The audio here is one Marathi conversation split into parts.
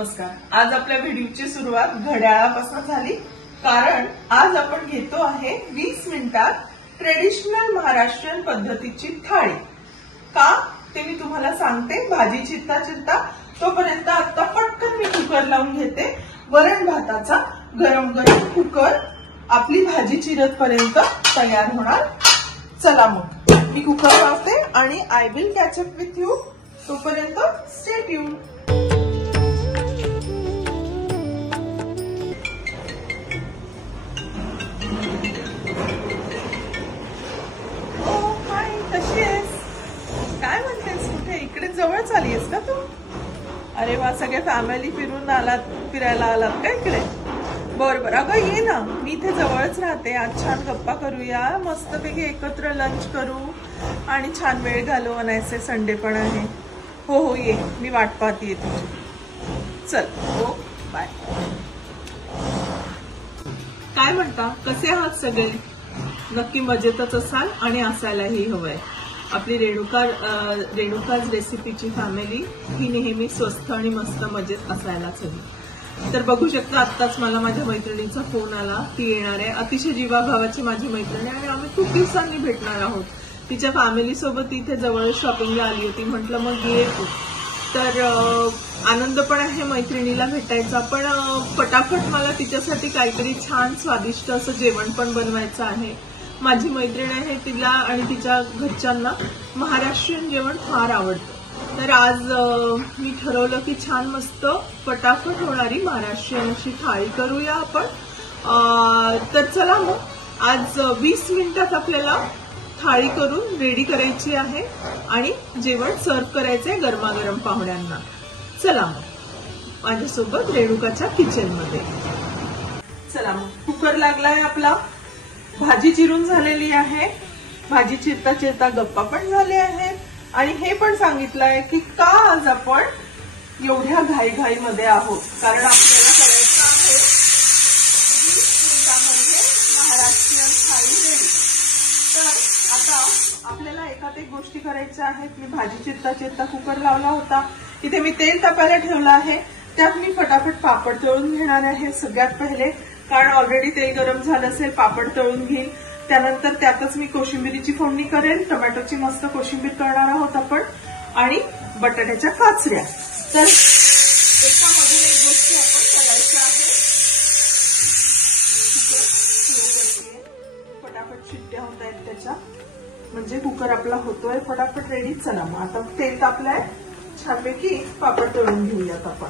नमस्कार। आज आपल्या व्हिडिओची सुरुवात घड्याळापासून झाली, कारण आज आपण घेतो आहे 20 मिनिटात ट्रेडिशनल महाराष्ट्रीयन पद्धतीची थाळी। का ते मी तुम्हाला सांगते। भाजी चिरता चिरता तोपर्यंत आता पटकन मी कुकर लावून घेते। वरण भाताचा गरम गरम कुकर आपली भाजी चिरत पर्यंत तयार होणार। चला मग मी कुकर लावते आणि I will catch up with you. तोपर्यंत स्टे ट्यून। काय म्हणतेस, कुठे इकडे जवळच आलीस का तू? अरे वा, सगळे फॅमिली फिरायला आलात का इकडे? बरोबर, अगं ये ना, मी इथे जवळच राहते। आज छान गप्पा करूया, मस्तपैकी एकत्र लंच करू आणि छान वेळ घालवू। अनायसे संडे पण आहे। हो हो ये, मी वाट पाहतीये तुझी। चल हो बाय। काय म्हणता, कसे आहात सगळे? नक्की मजेतच असाल आणि असायलाही हवंय। आपली रेणुकाज रेसिपीची फॅमिली ही नेहमी स्वस्थ आणि मस्त मजेत असायलाच हवी। तर बघू शकता, आत्ताच मला माझ्या मैत्रिणीचा फोन आला। ती येणार आहे, अतिशय जीवाभावाची माझी मैत्रीण आहे आणि आम्ही खूप दिवसांनी भेटणार आहोत। तिच्या फॅमिली सोबत इथे जवळ शॉपिंगला आली होती। म्हटलं मग ये तू। तर आनंद पण आहे मैत्रिणीला भेटायचा, पण पटापट मला तिच्यासाठी काहीतरी छान स्वादिष्ट असं जेवण पण बनवायचं आहे। माझी मैत्रीण आहे, तिला आणि तिच्या घरच्यांना महाराष्ट्रीयन जेवण फार आवडतं। तर आज मी ठरवलं की छान मस्त पटापट होणारी महाराष्ट्रीयन अशी थाळी करूया आपण। तर चला मग आज 20 मिनिटात आपल्याला थाळी करून रेडी करायची आहे आणि जेवण सर्व करायचंय गरमागरम पाहुण्यांना। चला मग माझ्यासोबत रेणुकाच्या किचन मध्ये। चला मग कुकर लागलाय आपला, भाजी चिरून झालेली आहे। भाजी चिरता चिरता गप्पा पण झाले आहेत आणि हे पण सांगितलंय की का आज आपण एवढ्या घाईघाईमध्ये आहोत, कारण आपल्याला करायचं आहे 20 मिनिटांमध्ये महाराष्ट्रीयन थाळी रेडी। तर आता आपल्याला एकात एक गोष्टी करायच्या आहेत। मी भाजी चिरता चिरता कुकर लावला होता, इथे मी तेल तापायला ठेवलं आहे। त्यात मी फटाफट पापड तळून घेणार आहे सगळ्यात पहिले, कारण ऑलरेडी तेल गरम झालं असेल। पापड तळून घेईन, त्यानंतर त्यातच मी कोशिंबिरीची फोडणी करेन। टोमॅटोची मस्त कोशिंबीर करणार आहोत आपण आणि बटाट्याच्या काचऱ्या। तर एकामधून एक गोष्टी आपण करायच्या आहेत। फटाफट शिट्ट्या होत आहेत त्याच्या, म्हणजे कुकर आपला होतोय फटाफट रेडी। चला मग आता तेल तापलंय, छानपैकी पापड तळून घेऊयात आपण।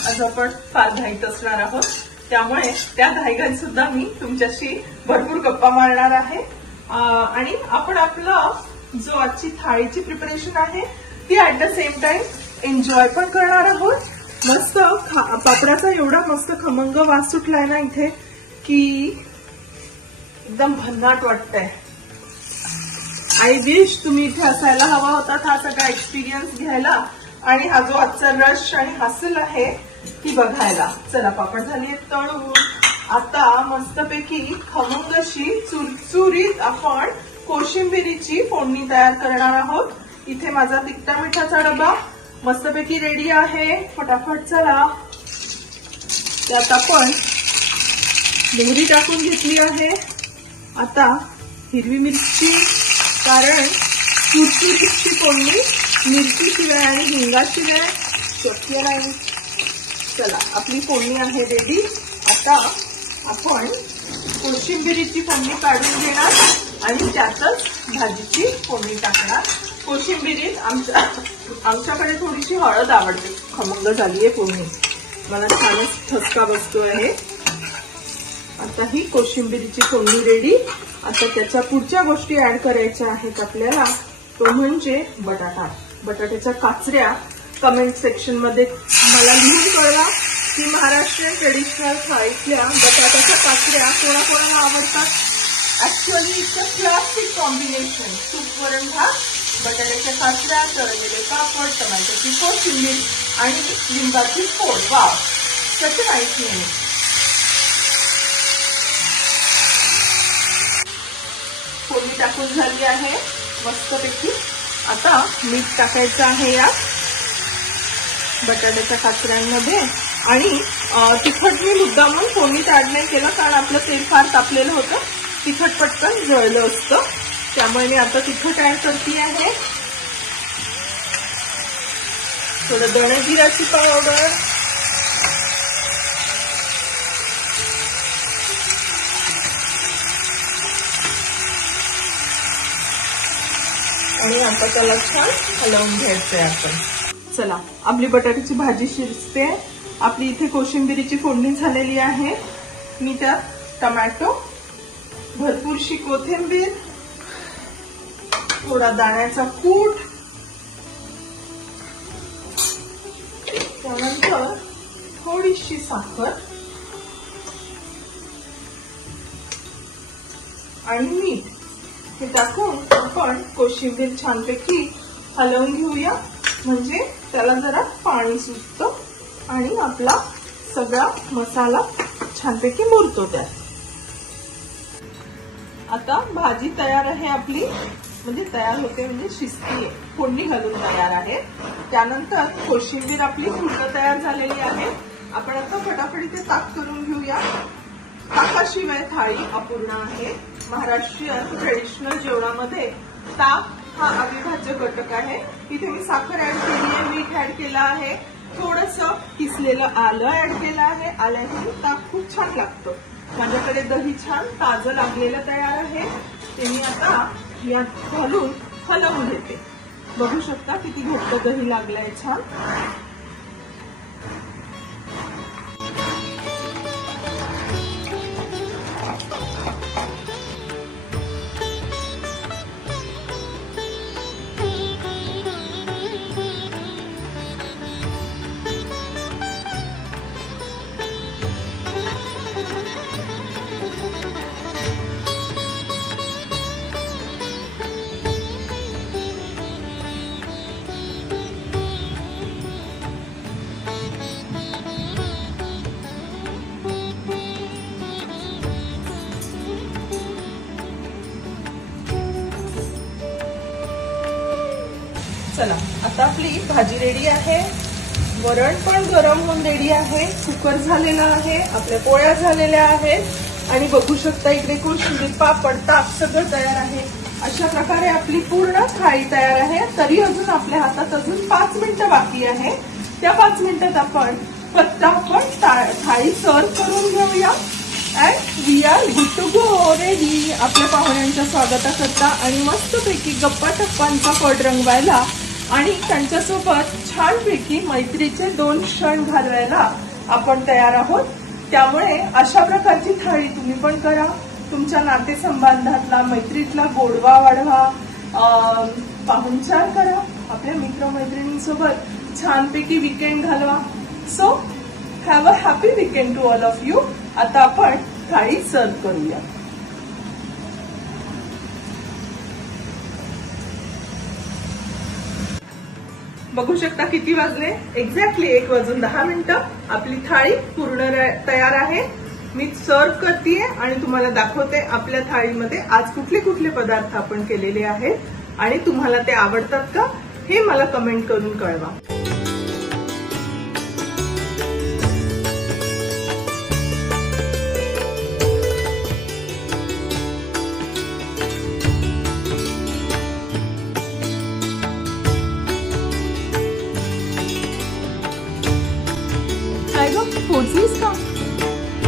आज आपण फार घाईत असणार आहोत, त्यामुळे त्या घाईघाईत सुद्धा मी तुमच्याशी भरपूर गप्पा मारणार आहे आणि आपण आपला जो आजची थाळीची प्रिपरेशन आहे ती at the same time enjoy पण करणार आहोत। मस्त पापडाचा एवढा मस्त खमंग वास सुटलाय ना इथे की एकदम भन्नाट वाटतंय। आय विश तुम्ही इथे असायला हवा होता हा सगळा एक्सपिरियन्स घ्यायला आणि हा जो आजचा रश आणि हास्य आहे ती बघायला। चला पापड झाली तळून, आता मस्तपैकी खमंग अशी चुरचुरीत आपण कोशिंबिरीची फोडणी तयार करणार आहोत। इथे माझा तिखटा मिठाचा डबा मस्तपैकी रेडी आहे। फटाफट चला, त्यात आपण मोहरी टाकून घेतली आहे। आता हिरवी मिरची, कारण चुरचुरीची फोडणी मिरचीशिवाय आणि हिंगाशिवाय शक्य नाही। चला आपली फोडणी आहे रेडी। आता आपण कोशिंबिरीची फोडणी काढून घेणार आणि त्यातच भाजीची फोडणी टाकणार। कोशिंबिरीत आमच्याकडे थोडीशी हळद आवडते। खमंग झालीये फोडणी, मला छानच ठसका बसतो आहे। आता ही कोशिंबिरीची फोडणी रेडी। आता त्याच्या पुढच्या गोष्टी ऍड करायच्या आहेत आपल्याला, तो म्हणजे बटाट्याच्या काचऱ्या। कमेंट सेक्शन मध्ये मला लिहून कळवा की महाराष्ट्रीयन ट्रेडिशनल थाळीतल्या बटाट्याच्या काचऱ्या कोणाकोणाला आवडतात। Actually it's a classic combination. Soup वरण भात, बटाट्याच्या काचऱ्या, तळलेले पापड, टोमॅटोची कोशिंबीर आणि लिंबाची फोड. वाव, कसं नाईस नाही. फोडणी टाकून झाली आहे मस्तपैकी. आता मीठ टाकायचं आहे या बटाट्याच्या काचऱ्यांमध्ये. आणि तिखट मी मुद्दामून फोडणीत ऍड नाही केलं, कारण आपलं तेल फार तापलेलं होतं, तिखट पटकन जळलं असतं. त्यामुळे मी आता तिखट ऍड करते आहे. थोडं धणे जिऱ्याची पावडर, आणि आता त्याला छान हलवून घ्यायचंय आपण. चला, आपली बटाट्याची भाजी शिजते. आपली इथे कोशिंबिरीची फोडणी झालेली आहे. मी त्यात टोमॅटो, भरपूरशी कोथिंबीर, थोडा दाण्याचा कूट, त्यानंतर थोडीशी साखर आणि मीठ हे टाकून आपण कोशिंबीर छानपैकी हलवून घेऊया. म्हणजे त्याला जरा पाणी सुटतं आणि आपला सगळा मसाला छानपैकी मुरतो त्यात. आता भाजी तयार आहे आपली, म्हणजे तयार होते म्हणजे शिजतीये, फोडणी घालून तयार आहे. त्यानंतर कोशिंबीर आपली पूर्ण तयार झालेली आहे. आपण आता फटाफट इथे ताक करून घेऊया. ताकाशिवाय थाळी अपूर्ण आहे. महाराष्ट्रीयन ट्रेडिशनल जेवणामध्ये ताक हा अविभाज्य घटक आहे. इथे मी साखर ऍड केली आहे, मीठ ऍड केलं आहे, थोडंसं किसलेलं आलं ऍड केलं आहे. आल्याने ताक खूप छान लागतं. माझ्याकडे दही छान ताजं लागलेलं तयार आहे. ते मी आता यात घालून हलवून घेते. बघू शकता किती घट्ट दही लागलंय छान. चला, आता आपली भाजी रेडी आहे. वरण पण गरम होऊन रेडी आहे. कुकर झालेला आहे. आपल्या पोळ्या झालेल्या आहेत. आणि बघू शकता इकडे कोशिंबीर, पापड, ताक सगळं तयार आहे. अशा प्रकारे आपली पूर्ण थाळी तयार आहे. तरी अजून आपल्या हातात अजून 5 मिनिटं बाकी आहे. त्या 5 मिनिटात आपण पटापट थाळी सर्व करून घेऊया. And we are good to go, ready आपल्या पाहुण्यांच्या स्वागताकरता. आणि मस्तपैकी गप्पा टप्पांचा पड रंगवायला आणि त्यांच्यासोबत छानपैकी मैत्रीचे 2 क्षण घालवायला आपण तयार आहोत. त्यामुळे अशा प्रकारची थाळी तुम्ही पण करा. तुमच्या नातेसंबंधातला, मैत्रीतला गोडवा वाढवा, पाहुणचार करा, आपल्या मित्रमैत्रिणींसोबत छानपैकी वीकेंड घालवा. So have a happy weekend to all of you. आता आपण थाळी सर्व करूया. बघू शकता किती वाजले. एक्झॅक्टली 1:10 आपली थाळी पूर्ण तयार आहे. मी सर्व करतेय आणि तुम्हाला दाखवते आपल्या थाळीमध्ये आज कुठले कुठले पदार्थ आपण केलेले आहेत आणि तुम्हाला ते आवडतात का हे मला कमेंट करून कळवा. पोचलीस का?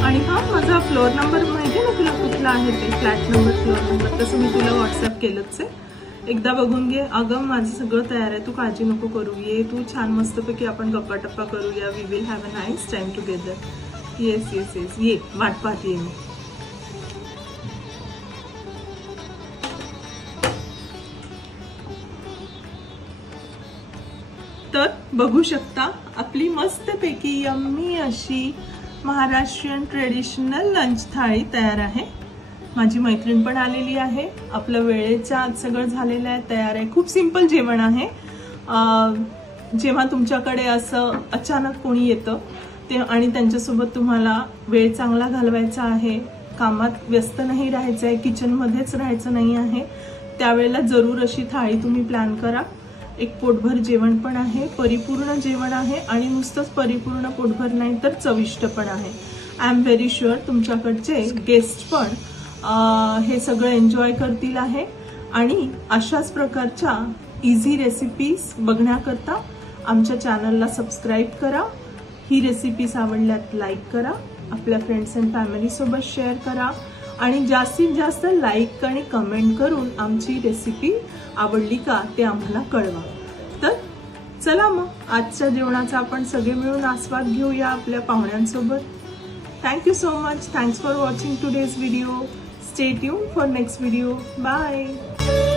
आणि हा माझा फ्लोअर नंबर माहिती ना तुला कुठला आहे ते, फ्लॅट नंबर, फ्लोअर नंबर, तसं मी तुला व्हॉट्सअप केलंच आहे. एकदा बघून घे. अगं माझं सगळं तयार आहे, तू काळजी नको करू. ये तू छान मस्तपैकी आपण गप्पा टप्पा करूया. We will have a nice time together. Yes yes yes, ये वाट पाहते मी. तर बघू शकता आपली मस्तपैकी यम्मी अशी महाराष्ट्रीयन ट्रेडिशनल लंच थाळी तयार आहे. माझी मैत्रीण पण आलेली आहे. आपलं वेळेच्या आज सगळं झालेलं आहे, तयार आहे. खूप सिंपल जेवण आहे. जेव्हा तुमच्याकडे असं अचानक कोणी येतं ते आणि त्यांच्यासोबत तुम्हाला वेळ चांगला घालवायचा आहे, कामात व्यस्त नाही राहायचं आहे, किचनमध्येच राहायचं नाही आहे, त्यावेळेला जरूर अशी थाळी तुम्ही प्लॅन करा. एक पोटभर जेवण पण आहे, परिपूर्ण जेवण आहे आणि नुसतंच परिपूर्ण पोटभर नाही तर चविष्ट पण आहे. आय एम व्हेरी शुअर तुमच्याकडचे गेस्ट पण हे सगळं एन्जॉय करतील आहे. आणि अशाच प्रकारच्या इझी रेसिपीज बघण्याकरता आमच्या चॅनलला सबस्क्राईब करा. ही रेसिपीज आवडल्यात लाईक करा, आपल्या फ्रेंड्स अँड फॅमिली सोबत शेअर करा आणि जास्तीत जास्त लाईक आणि कमेंट करून आमची रेसिपी आवडली का ते आम्हाला कळवा. तर चला मग आजच्या जेवणाचा आपण सगळे मिळून आस्वाद घेऊया आपल्या पाहुण्यांसोबत. Thank you so much. Thanks for watching today's video. Stay tuned for next video. Bye.